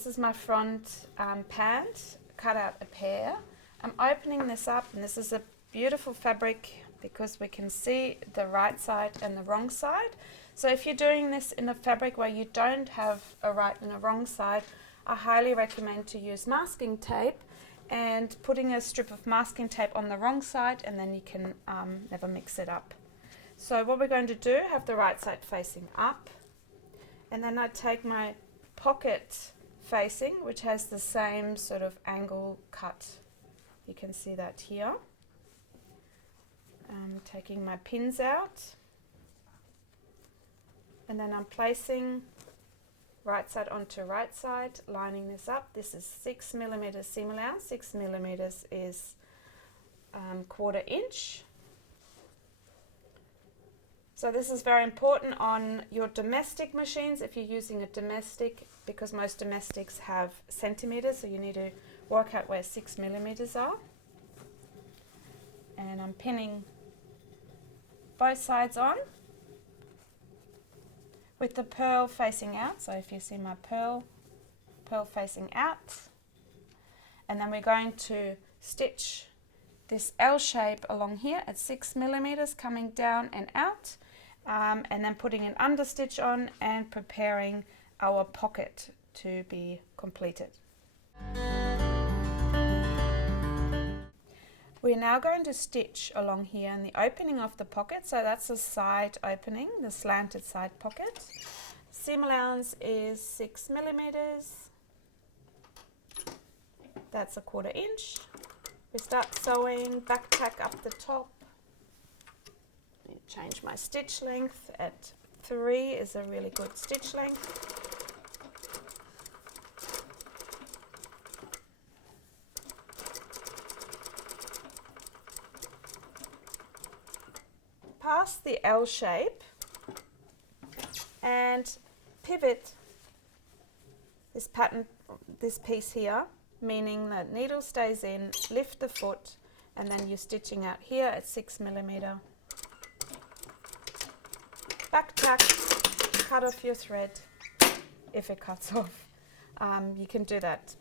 this is my front pant, cut out a pair. I'm opening this up, and this is a beautiful fabric because we can see the right side and the wrong side. So if you're doing this in a fabric where you don't have a right and a wrong side, I highly recommend to use masking tape and putting a strip of masking tape on the wrong side, and then you can never mix it up. So what we're going to do, have the right side facing up, and then I take my pocket facing, which has the same sort of angle cut. You can see that here. I'm taking my pins out, and then I'm placing right side onto right side, lining this up. This is 6 millimeters seam allowance. 6 millimeters is 1/4 inch. So this is very important on your domestic machines if you're using a domestic, because most domestics have centimeters, so you need to work out where 6 millimeters are. And I'm pinning both sides on with the purl facing out. So if you see my purl facing out, and then we're going to stitch this L shape along here at 6 millimeters, coming down and out, and then putting an understitch on and preparing our pocket to be completed. We're now going to stitch along here in the opening of the pocket. So that's the side opening, the slanted side pocket. Seam allowance is 6 millimeters. That's 1/4 inch. We start sewing, back tack up the top. Change my stitch length at 3 is a really good stitch length. Past the L shape and pivot this pattern, this piece here, meaning that needle stays in, lift the foot, and then you're stitching out here at 6 millimeter. Back tack, cut off your thread if it cuts off. You can do that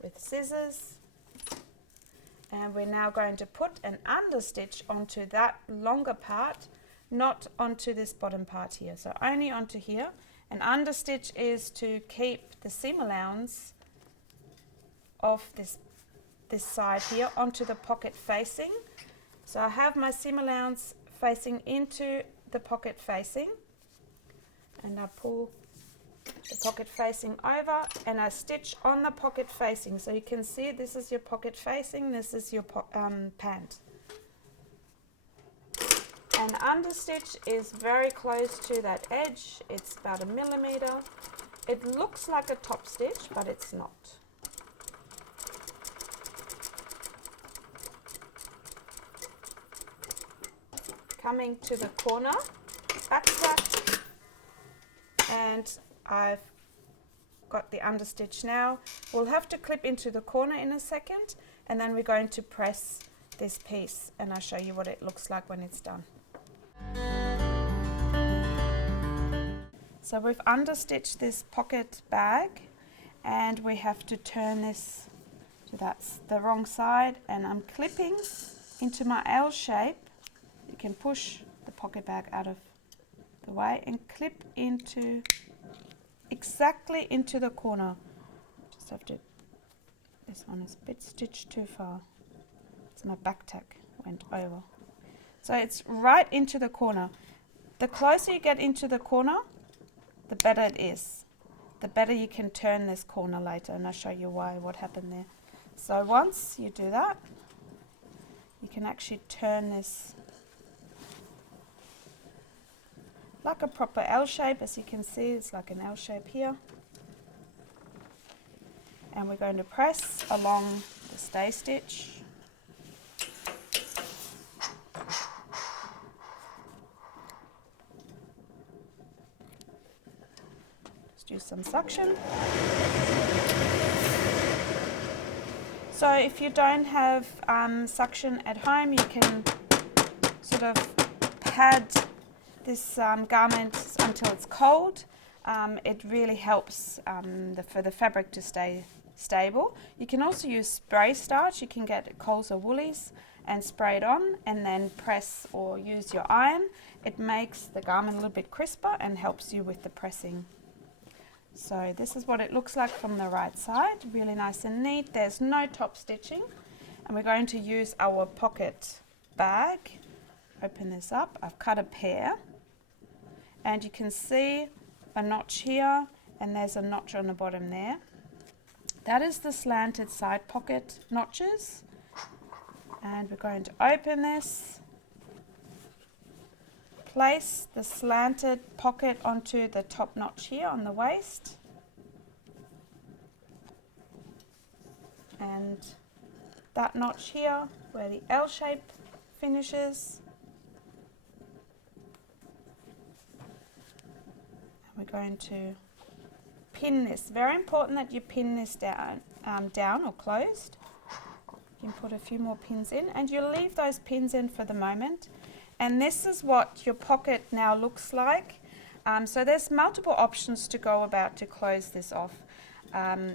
with scissors. And we're now going to put an understitch onto that longer part, not onto this bottom part here. So only onto here. An understitch is to keep the seam allowance of this side here onto the pocket facing. So I have my seam allowance facing into the pocket facing, and I pull the pocket facing over and I stitch on the pocket facing. So you can see this is your pocket facing, this is your pant. And understitch is very close to that edge. It's about 1 millimeter. It looks like a top stitch, but it's not. Coming to the corner, back tack, and I've got the understitch now. We'll have to clip into the corner in a second, and then we're going to press this piece, and I'll show you what it looks like when it's done. So we've understitched this pocket bag, and we have to turn this, so that's the wrong side, and I'm clipping into my L shape. You can push the pocket bag out of the way and clip into exactly into the corner. Just have to, this one is a bit stitched too far. So my back tack went over. So it's right into the corner. The closer you get into the corner, the better it is. The better you can turn this corner later, and I'll show you why, what happened there. So once you do that, you can actually turn this like a proper L shape. As you can see, it's like an L shape here. And we're going to press along the stay stitch. Just use some suction. So if you don't have suction at home, you can sort of pad this garment until it's cold. it really helps for the fabric to stay stable. You can also use spray starch. You can get Coles or Woolies and spray it on and then press or use your iron. It makes the garment a little bit crisper and helps you with the pressing. So this is what it looks like from the right side, really nice and neat. There's no top stitching, and we're going to use our pocket bag. Open this up. I've cut a pair, and you can see a notch here, and there's a notch on the bottom there. That is the slanted side pocket notches, and we're going to open this, place the slanted pocket onto the top notch here on the waist, and that notch here where the L shape finishes. And we're going to pin this. Very important that you pin this down or closed. You can put a few more pins in, and you leave those pins in for the moment. And this is what your pocket now looks like. So there's multiple options to go about to close this off.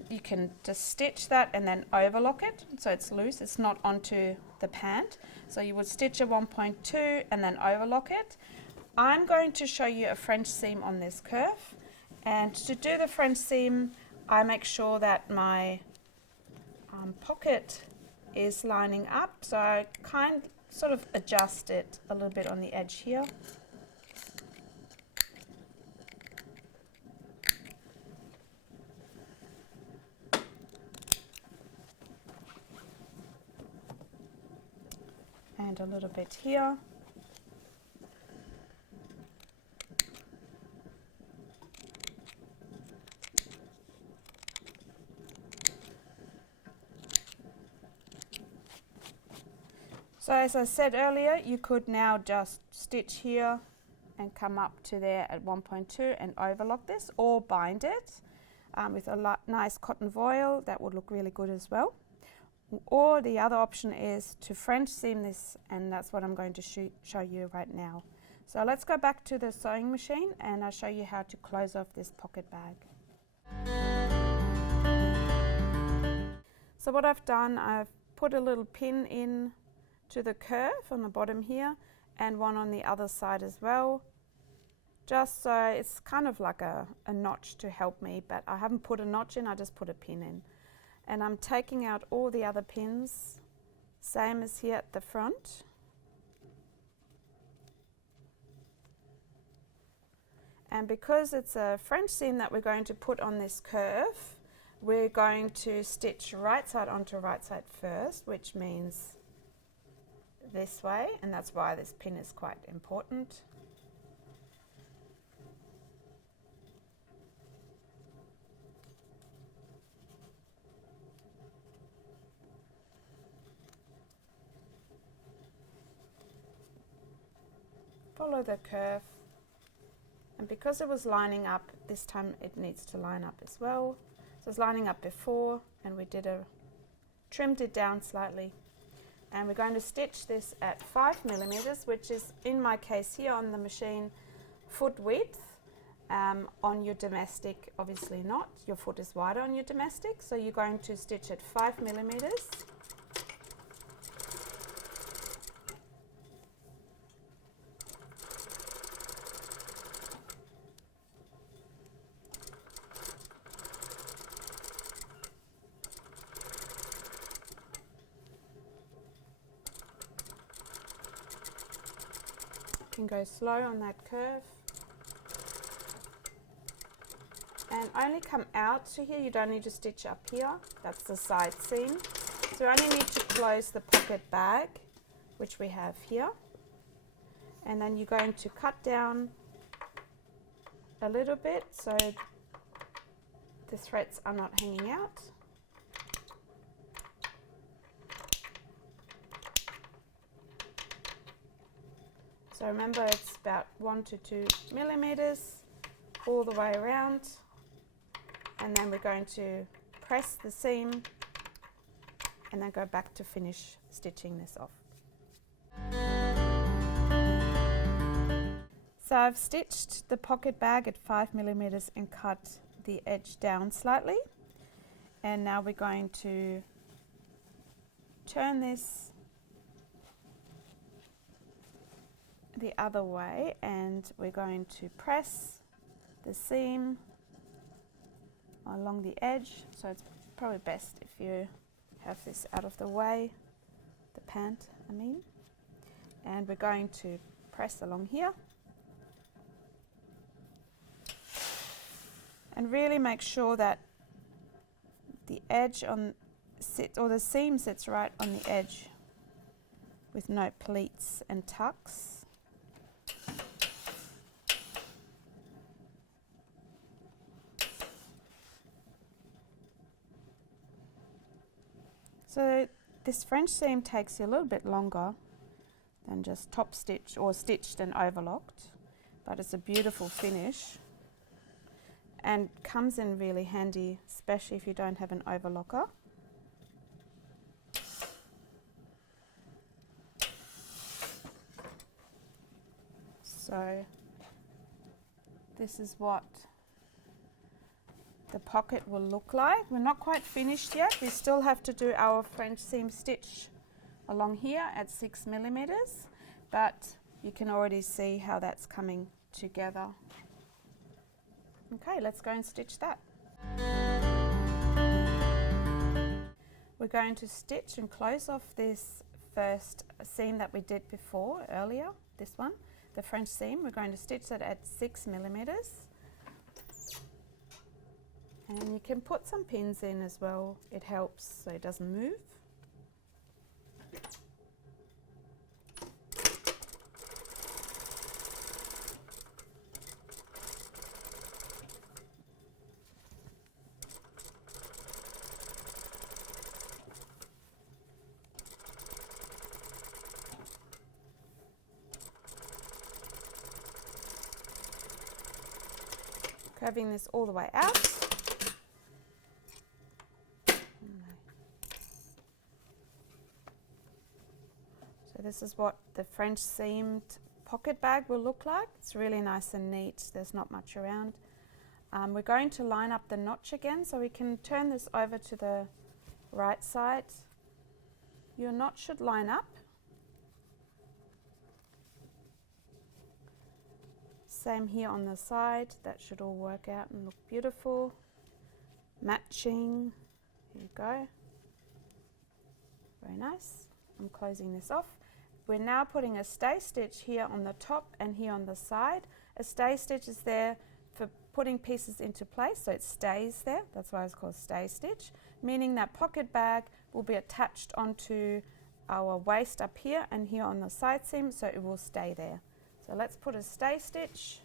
You can just stitch that and then overlock it so it's loose, it's not onto the pant. So you would stitch a 1.2 and then overlock it. I'm going to show you a French seam on this curve, and to do the French seam I make sure that my pocket is lining up, so I sort of adjust it a little bit on the edge here. And a little bit here. So as I said earlier, you could now just stitch here and come up to there at 1.2 and overlock this, or bind it with a nice cotton voile. That would look really good as well. Or the other option is to French seam this, and that's what I'm going to show you right now. So let's go back to the sewing machine and I'll show you how to close off this pocket bag. So what I've done, I've put a little pin in to the curve on the bottom here, and one on the other side as well, just so it's kind of like a notch to help me, but I haven't put a notch in, I just put a pin in. And I'm taking out all the other pins, same as here at the front. And because it's a French seam that we're going to put on this curve, we're going to stitch right side onto right side first, which means this way, and that's why this pin is quite important. Follow the curve, and because it was lining up, this time it needs to line up as well. So it's lining up before, and we trimmed it down slightly. And we're going to stitch this at 5 millimeters, which is, in my case here on the machine, foot width. On your domestic, obviously not. Your foot is wider on your domestic, so you're going to stitch at 5 millimeters. You can go slow on that curve and only come out to here. You don't need to stitch up here, that's the side seam. So you only need to close the pocket bag, which we have here, and then you're going to cut down a little bit so the threads are not hanging out. So remember, it's about 1 to 2 millimeters all the way around, and then we're going to press the seam and then go back to finish stitching this off. So I've stitched the pocket bag at 5mm and cut the edge down slightly. And now we're going to turn this the other way, and we're going to press the seam along the edge. So it's probably best if you have this out of the way, the pant I mean. And we're going to press along here. And really make sure that the edge on the seam sits right on the edge with no pleats and tucks. So this French seam takes you a little bit longer than just top stitch or stitched and overlocked, but it's a beautiful finish and comes in really handy, especially if you don't have an overlocker. So this is what the pocket will look like. We're not quite finished yet. We still have to do our French seam stitch along here at 6mm, but you can already see how that's coming together. Okay, let's go and stitch that. We're going to stitch and close off this first seam that we did before earlier, this one, the French seam. We're going to stitch it at 6mm. And you can put some pins in as well, it helps so it doesn't move. Curving this all the way out. So this is what the French seamed pocket bag will look like. It's really nice and neat. There's not much around. We're going to line up the notch again, so we can turn this over to the right side. Your notch should line up. Same here on the side. That should all work out and look beautiful. Matching. Here you go. Very nice. I'm closing this off. We're now putting a stay stitch here on the top and here on the side. A stay stitch is there for putting pieces into place, so it stays there. That's why it's called stay stitch, meaning that pocket bag will be attached onto our waist up here and here on the side seam, so it will stay there. So let's put a stay stitch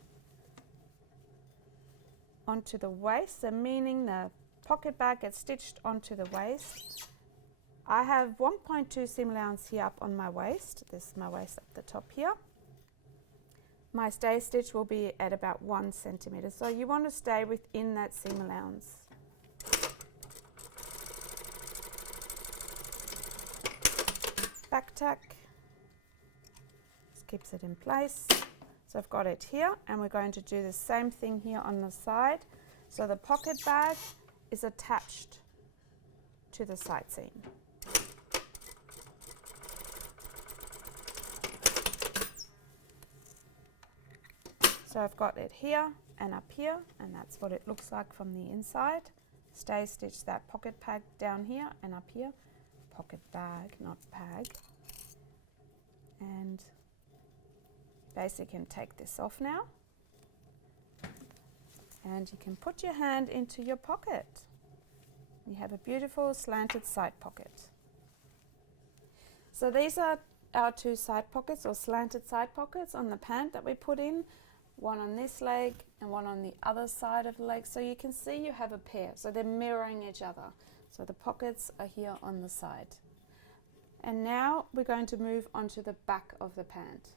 onto the waist, so meaning the pocket bag gets stitched onto the waist. I have 1.2 seam allowance here up on my waist. This is my waist up the top here. My stay stitch will be at about 1 centimetre, so you want to stay within that seam allowance. Back tack, just keeps it in place. So I've got it here, and we're going to do the same thing here on the side. So the pocket bag is attached to the side seam. So I've got it here and up here, and that's what it looks like from the inside. Stay stitch that pocket bag down here and up here. Pocket bag, not bag. And basically you can take this off now. And you can put your hand into your pocket. You have a beautiful slanted side pocket. So these are our two side pockets, or slanted side pockets, on the pant that we put in. One on this leg and one on the other side of the leg. So you can see you have a pair, so they're mirroring each other. So the pockets are here on the side. And now we're going to move on to the back of the pant.